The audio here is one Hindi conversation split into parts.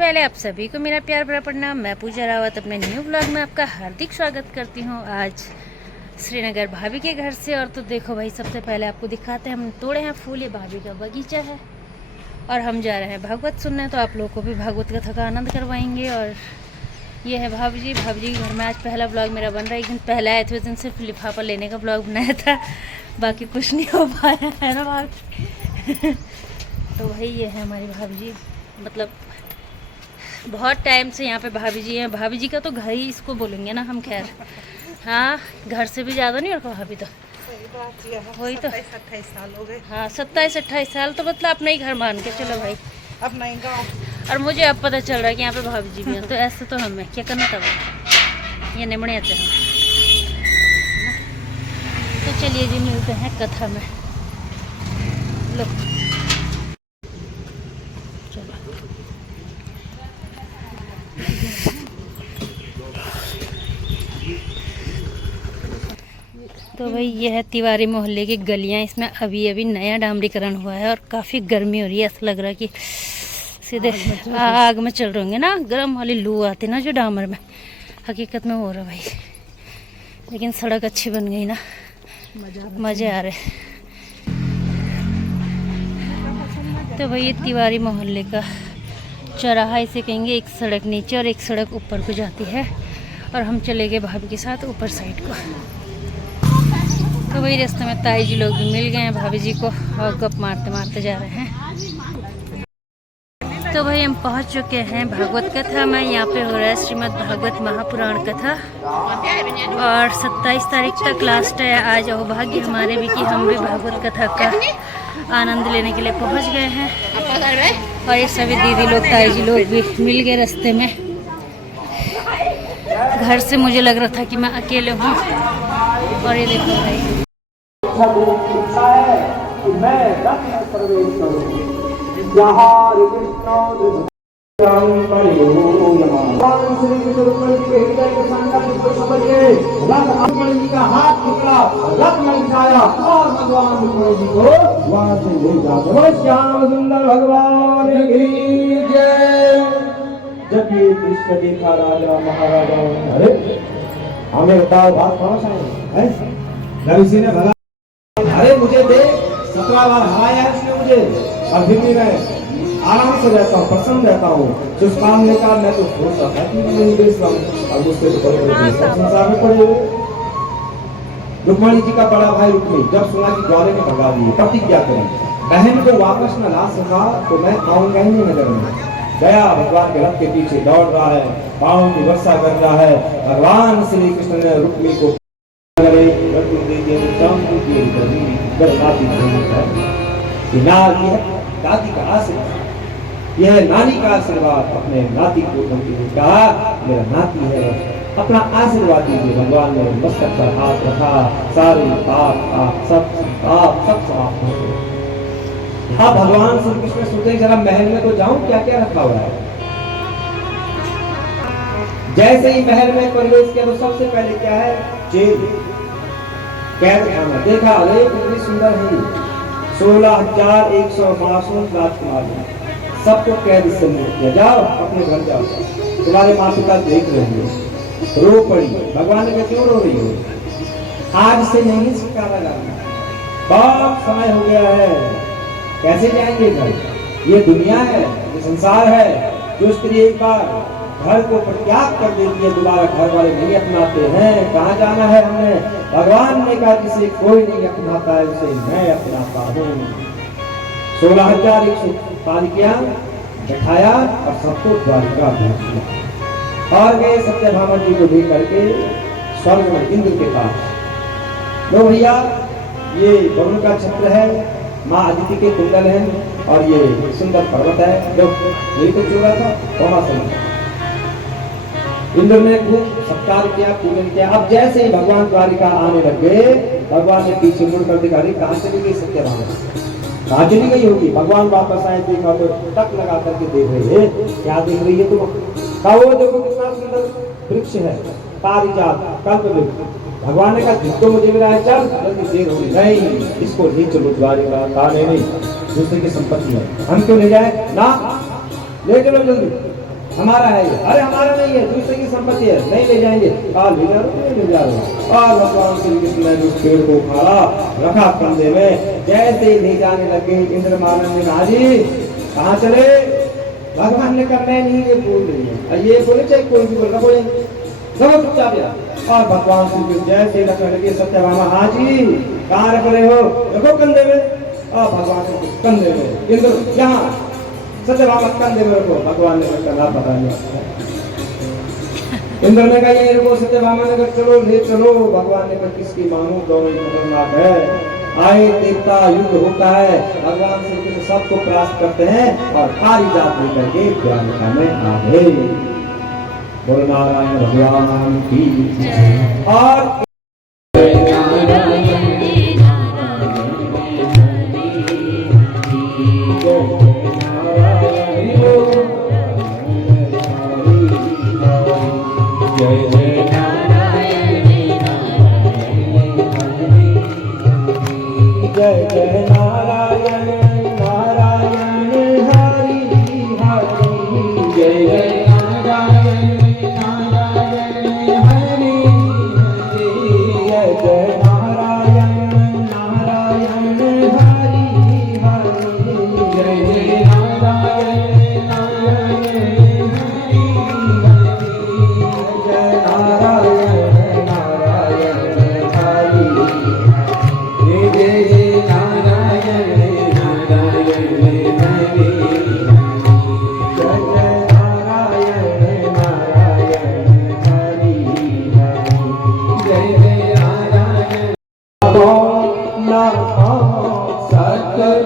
पहले आप सभी को मेरा प्यार भरा प्रणाम। मैं पूजा रावत अपने न्यू ब्लॉग में आपका हार्दिक स्वागत करती हूँ। आज श्रीनगर भाभी के घर से। और तो देखो भाई, सबसे पहले आपको दिखाते हैं, हम तोड़े हैं फूल। ये भाभी का बगीचा है और हम जा रहे हैं भागवत सुनने, तो आप लोगों को भी भागवत कथा का आनंद करवाएंगे। और ये है भाभी जी के घर में आज पहला ब्लॉग मेरा बन रहा है। एक दिन पहले आए थे, उस दिन सिर्फ लिफाफा लेने का ब्लॉग बनाया था, बाकी कुछ नहीं हो पाया है ना भाभी। तो वही ये है हमारी भाभी जी, मतलब बहुत टाइम से यहाँ पे भाभी जी हैं। भाभी जी का तो घर ही इसको बोलेंगे ना हम, खैर हाँ, घर से भी ज़्यादा नहीं। और भाभी तो वही तो 27-28 साल हो गए। हाँ, 27-28 साल तो मतलब अपना ही घर मान के चलो भाई, अपना ही गाँव। और मुझे अब पता चल रहा है कि यहाँ पे भाभी जी भी हैं, तो ऐसे तो हमें क्या करना था भाई, ये निमड़े आते हम। तो चलिए जी, मिलते हैं कथा में। लो चलो। तो भाई ये है तिवारी मोहल्ले की गलियां। इसमें अभी अभी नया डामरीकरण हुआ है और काफ़ी गर्मी हो रही है। ऐसा लग रहा है कि सीधे आग में चल रहे होंगे ना, गर्म वाली लू आती ना जो डामर में, हकीकत में हो रहा भाई। लेकिन सड़क अच्छी बन गई ना, मज़े आ रहे। तो भाई ये तिवारी मोहल्ले का चौराहा इसे कहेंगे। एक सड़क नीचे और एक सड़क ऊपर को जाती है, और हम चले गए भाभी के साथ ऊपर साइड को। तो वही रास्ते में ताई जी लोग भी मिल गए हैं भाभी जी को, और गप मारते मारते जा रहे हैं। तो भाई हम पहुंच चुके हैं भागवत कथा में। यहाँ पे हो रहा है श्रीमद् भागवत महापुराण कथा, और 27 तारीख तक लास्ट है। आज सौभाग्य हमारे भी कि हम भी भागवत कथा का आनंद लेने के लिए पहुंच गए हैं। और ये सभी दीदी लोग, ताई जी लोग भी मिल गए रास्ते में। घर से मुझे लग रहा था कि मैं अकेले हूँ, और ये देखो भाई, का हाथ पकड़ा, रथ में बिठाया और भगवान जी को वहां से ले जाकर श्याम सुंदर भगवान की जय। जब ये दृश्य देखा राजा महाराजा, अरे हमें बताओ बात कौन सा है? किसी ने भला, अरे मुझे दे, 17 बार हराया इसने मुझे, और फिर भी मैं आराम से रहता हूँ, प्रसन्न रहता हूँ। जिस काम ने कहा मैं तो सोच रहा था कि नहीं बेच रहा हूँ, और मुझसे तो संसार में पड़े हुए। रुक्मणी जी का बड़ा भाई रुक्मी जब सुना कि द्वारे में भगा दिए, प्रतिज्ञा करी बहन को वापस न ला सका तो मैं आऊंगा ही नहीं नगर में। गया, भगवान के रथ के पीछे दौड़ रहा है, पाँव की वर्षा कर रहा है। भगवान श्री कृष्ण ने रुक्मी को दादी का आशीर्वाद, यह नानी का आशीर्वाद अपने नाती को कहा, मेरा नाती है, अपना आशीर्वाद दीजिए। भगवान ने मस्तक पर हाथ रखा, सारे पाप सब समाप्त हो गए। हाँ, भगवान श्री कृष्ण सोचे जरा महल में तो जाऊं, क्या क्या रखा हुआ है। जैसे ही महल में प्रवेश किया तो सबसे पहले क्या है, जेल, कैद खाना देखा। अरे कितनी सुंदर है, 16,162 राजकुमार सबको कैद से मुक्त किया। जाओ अपने घर जाओ, तुम्हारे माता पिता देख रहे हो, रो पड़ी। भगवान ने क्यों रो रही हो? आज से नहीं छुटकारा लगाना, बहुत समय हो गया है, कैसे जाएंगे घर? ये दुनिया है, ये संसार है। जो स्त्री एक बार घर को परित्याग कर देती है, दोबारा घर वाले नहीं अपनाते हैं। कहाँ जाना है हमने? भगवान ने कहा जिसे कोई नहीं अपनाता है उसे मैं अपनाता हूँ। 16,100 पालिकियां बैठाया और सबको द्वारिका भेज दिया, और गए सत्यभामा जी को लेकर के स्वर्ग में इंद्र के पास। लो भैया, ये वरुण का छत्र है, माँ अदिति के कुंडल है, और ये सुंदर पर्वत है। जो यही तो चोरा था, कौन सा? इंद्र ने खूब सत्कार किया, पूजन किया। अब जैसे ही भगवान द्वारिका आने लग गए, भगवान ने पीछे मुड़कर देखा, कहाँ चली गई सत्यभामा? कहाँ चली गई होगी? भगवान वापस आए, देखा तो टक लगा करके देख रहे हैं। क्या देख रही है तुम? कहा वो देखो कितना सुंदर वृक्ष है, पारिजात कल्पवृक्ष। भगवान ने कहा जिसको मुझे मिला है, चल जल्दी देर होगी। नहीं, इसको ले चलो द्वारिका। कहा नहीं, दूसरे की संपत्ति है, हम क्यों ले जाए? ना, ले चलो जल्दी। हमारा है ये। अरे हमारा नहीं है, दूसरे की संपत्ति है, नहीं ले जाएंगे। काल ले जा रहे, ले जा रहे। और भगवान श्री कृष्ण ने उस पेड़ को उखाड़ा, रखा कंधे में। जैसे ही ले जाने लगे, इंद्रमानव ने कहा जी कहाँ चले? भगवान ने कहा मैं नहीं, ये बोल रही है। ये बोले चाहे कोई भी बोल रहा, बोले सब चुपचाप जा। और भगवान श्री कृष्ण जैसे रखने लगे, सत्यभामा हाँ जी कहाँ रख रहे हो? रखो कंधे में। और भगवान श्री कृष्ण कंधे में, इंद्र जहाँ सत्यभामा कंधे में रखो। भगवान ने कहा पता नहीं। इंद्र ने कहा ये रखो, सत्यभामा ने कहा चलो ले चलो। भगवान ने कहा किसकी मानू, दोनों खतरनाक है। आए देवता युद्ध होता है, भगवान श्री कृष्ण सबको परास्त करते हैं और पारिजात लेकर के द्वारका में आ गए। बोलो नारायण भगवान की। और जय जय नारायण नारायण हरि हरि। जय जय नारायण नारायण हरि हरि। जय जय नारायण नारायण हरि हरि। जय जय नारायण नारायण हरि हरि। जय नारायण नारायण हरि। जय जय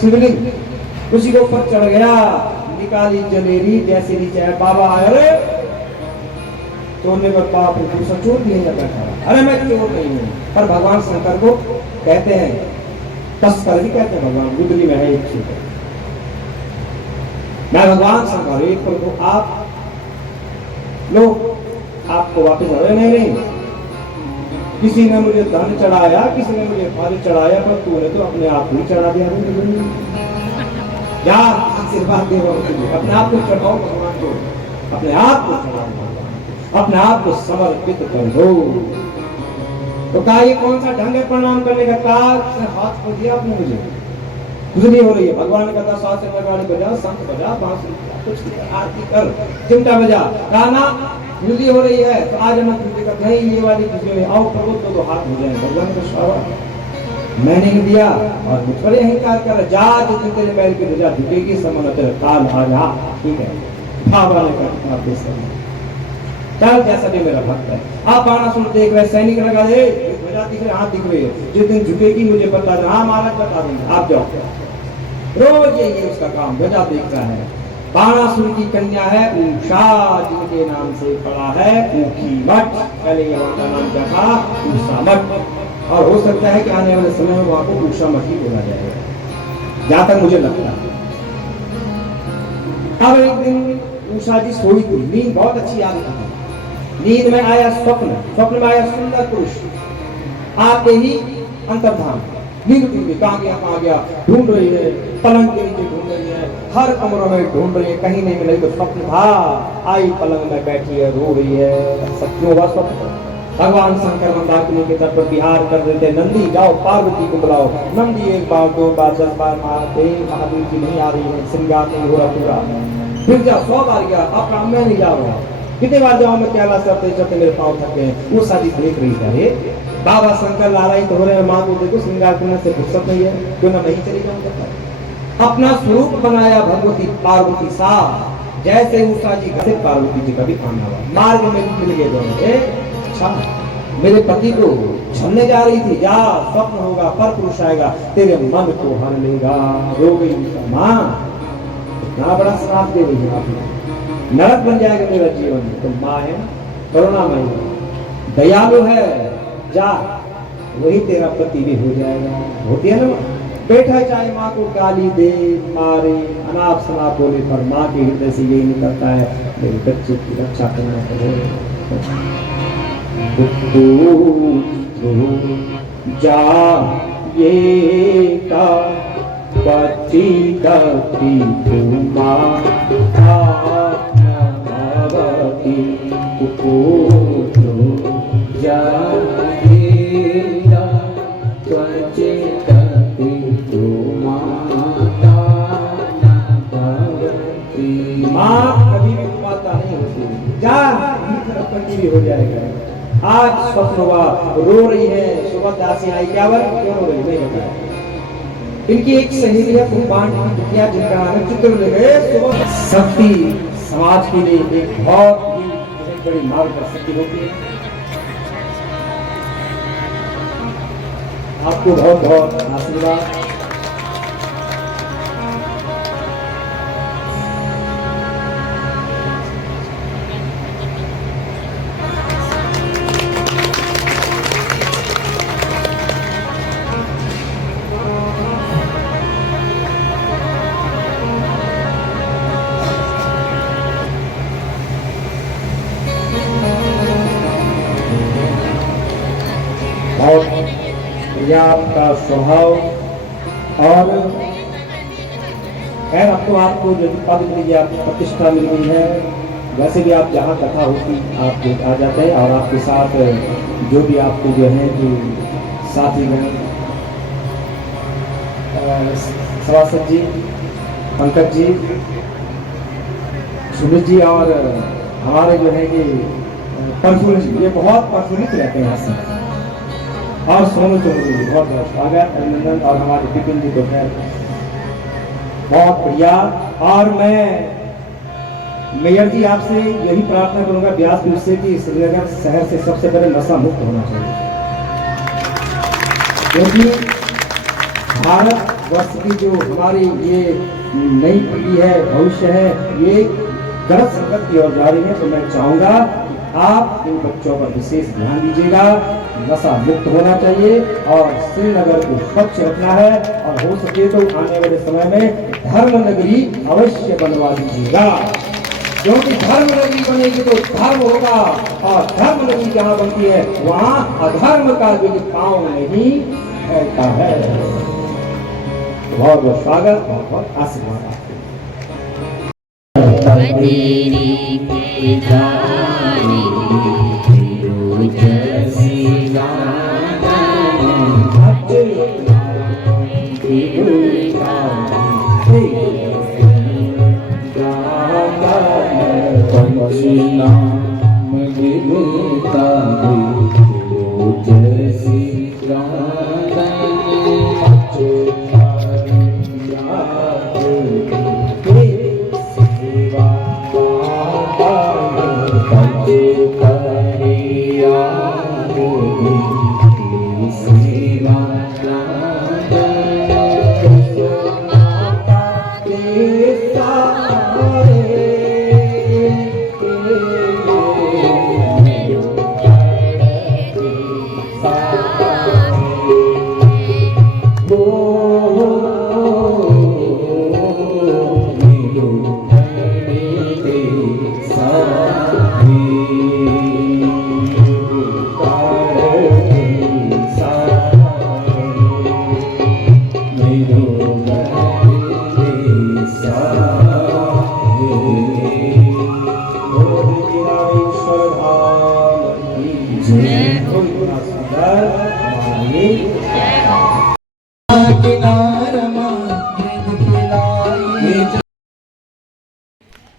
शिवलिंग उसी के ऊपर चढ़ गया, निकाली जलेरी जैसे नीचे बाबा आए। अरे तोड़ने पर पाप चोर नहीं लगा था। अरे मैं चोर नहीं हूँ, पर भगवान शंकर को कहते हैं, तस्कर भी कहते हैं। भगवान गुदरी में है एक चीज, मैं भगवान शंकर एक पर को आप लोग आपको वापस आ नहीं नहीं। किसी ने मुझे धन चढ़ाया, किसी ने मुझे फल चढ़ाया, पर तूने तो अपने आप ही चढ़ा दिया। यार आशीर्वाद दे अपने आप को चढ़ाओ भगवान को, अपने आप को चढ़ाओ, अपने आप को समर्पित कर दो। तो कहा ये कौन सा ढंग है प्रणाम करने का? कार से हाथ को दिया आपने मुझे, कुछ नहीं हो रही है। भगवान ने कहा साथ से गाड़ी बजा, शंख बजा, बांसुरी कुछ आरती कर, चिमटा बजा। गाना खुजली हो रही है तो आज मैं खुजली का नहीं, ये वाली खुजली में आओ प्रभु तो हाथ हो जाए। भगवान को शाबाश, मैंने ही दिया और मुझ पर अहंकार कर जा, जो तेरे पैर की रजा झुकेगी समन तेरे काल आ जा। ठीक है, बाबा ने कहा आप देख चल जैसा भी मेरा भक्त है। आप बाणासुर देख रहे, सैनिक लगा दे, ध्वजा दिख रहे, हाथ दिख रहे हैं। जिस दिन झुकेगी मुझे बता देना। हाँ महाराज बता देंगे, आप जाओ। रोज यही उसका काम, ध्वजा देख रहा है। बाणासुर की कन्या है उषा, जिनके नाम से पड़ा है ऊखी मठ। पहले ये वहां का नाम क्या था? उषा मठ। और हो सकता है कि आने वाले समय में वहां को उषा मठ ही बोला जाएगा, जहां तक मुझे लगता है। अब एक दिन उषा जी सोई थी, नींद बहुत अच्छी आ रही थी। नींद में आया स्वप्न, स्वप्न में आया सुंदर पुरुष, आते ही अंतर्धान। नींद टूट गई, कहाँ गया ढूंढ रही है, पलंग के नीचे ढूंढ रही है, हर कमरों में ढूंढ रही है, कहीं नहीं मिली। तो स्वप्न था, आई पलंग में बैठी है, रो रही है। सत्यों हुआ स्वप्न। भगवान शंकर मंदाकिनी के तट पर विहार कर रहे थे। नंदी जाओ पार्वती को बुलाओ। नंदी 1 बार 2 बार 10 बार मारते, महादेव जी नहीं आ रही है, श्रृंगार नहीं हो रहा पूरा। फिर जा 100 बार गया, अब मैं नहीं जा रहा। कितने बार जाऊं मैं, क्या चलते चलते मेरे पाँव थक गए। वो शादी देख रही है, बाबा शंकर नारायण तो हो रहे हैं। माँ को देखो श्रृंगार करने से फुर्सत नहीं है, क्यों ना नहीं चली जाऊंगा। अपना स्वरूप बनाया भगवती पार्वती सा। जैसे उषा जी घर से पार्वती जी का भी आना हुआ, मार्ग में मिल गए दोनों। अच्छा मेरे पति को छलने जा रही थी, जा स्वप्न होगा, पर पुरुष आएगा, तेरे मन को हर लेगा। रो गई माँ, इतना बड़ा श्राप दे रही है आपने, नरक बन जाएगा मेरा जीवन। तो माँ है करुणामयी, दयालु है, जा वही तेरा पति भी हो जाएगा। होती है ना, बेटा चाहे माँ को गाली दे मारे अनाप शनाप बोले पर माँ के हृदय से यही निकलता है मेरे बच्चे की रक्षा करना पड़े। जा ये का बच्ची का माँ कभी भी माता नहीं होती। जा भी हो जाएगा। आज स्वप्न हुआ रो रही है सुबह दासी आई क्या बात क्यों रो रही नहीं बताया। इनकी एक सहेली है कुर्बान बिटिया जिनका नाम है चित्रलेखा। शक्ति समाज के लिए एक बहुत ही बड़ी मार्गदर्शक होती है। आपको बहुत बहुत आशीर्वाद। बहुत बढ़िया आपका स्वभाव और खैर अब तो आपको जो पद मिल गया प्रतिष्ठा मिल गई है। वैसे भी आप जहाँ कथा होती आप आ जाते हैं और आपके साथ जो भी आपके जो है कि साथी हैं सभासद जी पंकज जी सुमित जी और हमारे जो है कि प्रफुल्ल जी ये बहुत प्रफुल्लित रहते हैं ऐसे। और सोनू चौधरी जी बहुत बहुत स्वागत अभिनंदन और हमारे विपिन जी को खैर बहुत बढ़िया। और मैं मेयर जी आपसे यही प्रार्थना करूंगा व्यास पीठ से कि श्रीनगर शहर से सबसे पहले नशा मुक्त होना चाहिए, क्योंकि भारत वर्ष की जो हमारी ये नई पीढ़ी है भविष्य है ये गलत संगत की ओर जा रही है। तो मैं चाहूंगा आप इन बच्चों पर विशेष ध्यान दीजिएगा। नशा मुक्त होना चाहिए और श्रीनगर को स्वच्छ रखना है और हो सके तो आने वाले समय में धर्म नगरी अवश्य बनवा दीजिएगा, क्योंकि धर्म नगरी बनेगी तो धर्म होगा और धर्म नगरी जहाँ बनती है वहाँ अधर्म का भी पांव नहीं रहता है। बहुत बहुत स्वागत बहुत बहुत आशीर्वाद।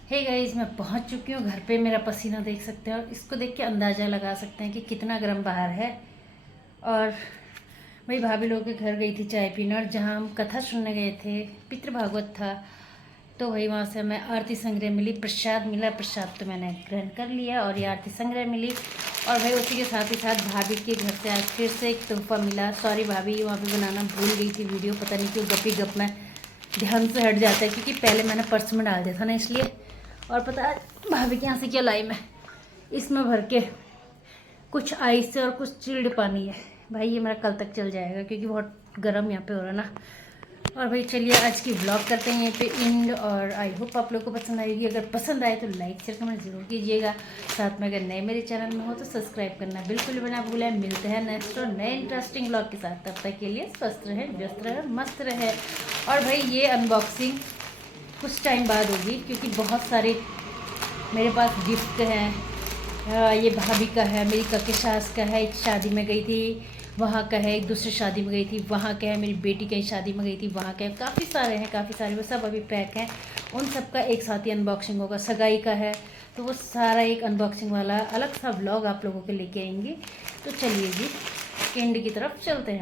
हे गाइस मैं पहुंच चुकी हूँ घर पे। मेरा पसीना देख सकते हैं और इसको देख के अंदाज़ा लगा सकते हैं कि कितना गर्म बाहर है। और भाई भाभी लोगों के घर गई थी चाय पीने, और जहाँ हम कथा सुनने गए थे पितृ भागवत था, तो वही वहाँ से हमें आरती संग्रह मिली, प्रसाद मिला। प्रसाद तो मैंने ग्रहण कर लिया और ये आरती संग्रह मिली। और भाई उसी के साथ ही साथ भाभी के घर से आज फिर से एक तोहफा मिला। सॉरी भाभी वहाँ पे बनाना भूल गई थी वीडियो, पता नहीं क्यों गपी गप में ध्यान से हट जाता है, क्योंकि पहले मैंने पर्स में डाल दिया था ना इसलिए। और पता है भाभी के यहाँ से क्या लाई मैं, इसमें भर के कुछ आइस और कुछ चिल्ड पानी है। भाई ये मेरा कल तक चल जाएगा क्योंकि बहुत गर्म यहाँ पे हो रहा है ना। और भाई चलिए आज की व्लॉग करते हैं यहीं पे एंड, और आई होप आप लोग को पसंद आएगी। अगर पसंद आए तो लाइक शेयर कमेंट जरूर कीजिएगा। साथ में अगर नए मेरे चैनल में हो तो सब्सक्राइब करना बिल्कुल भी ना भूलें। मिलते हैं नेक्स्ट और नए इंटरेस्टिंग व्लॉग के साथ। तब तक के लिए स्वस्थ रहे, व्यस्त रहे, मस्त रहे। और भाई ये अनबॉक्सिंग कुछ टाइम बाद होगी क्योंकि बहुत सारे मेरे पास गिफ्ट हैं। ये भाभी का है, मेरी कके सास का है, एक शादी में गई थी वहाँ का है, एक दूसरी शादी में गई थी वहाँ का है, मेरी बेटी की शादी में गई थी वहाँ का है। काफ़ी सारे हैं, काफ़ी सारे, वो सब अभी पैक हैं। उन सब का एक साथ ही अनबॉक्सिंग होगा। सगाई का है तो वो सारा एक अनबॉक्सिंग वाला अलग सा व्लॉग आप लोगों के लेके आएंगे। तो चलिए जी एंड की तरफ चलते हैं।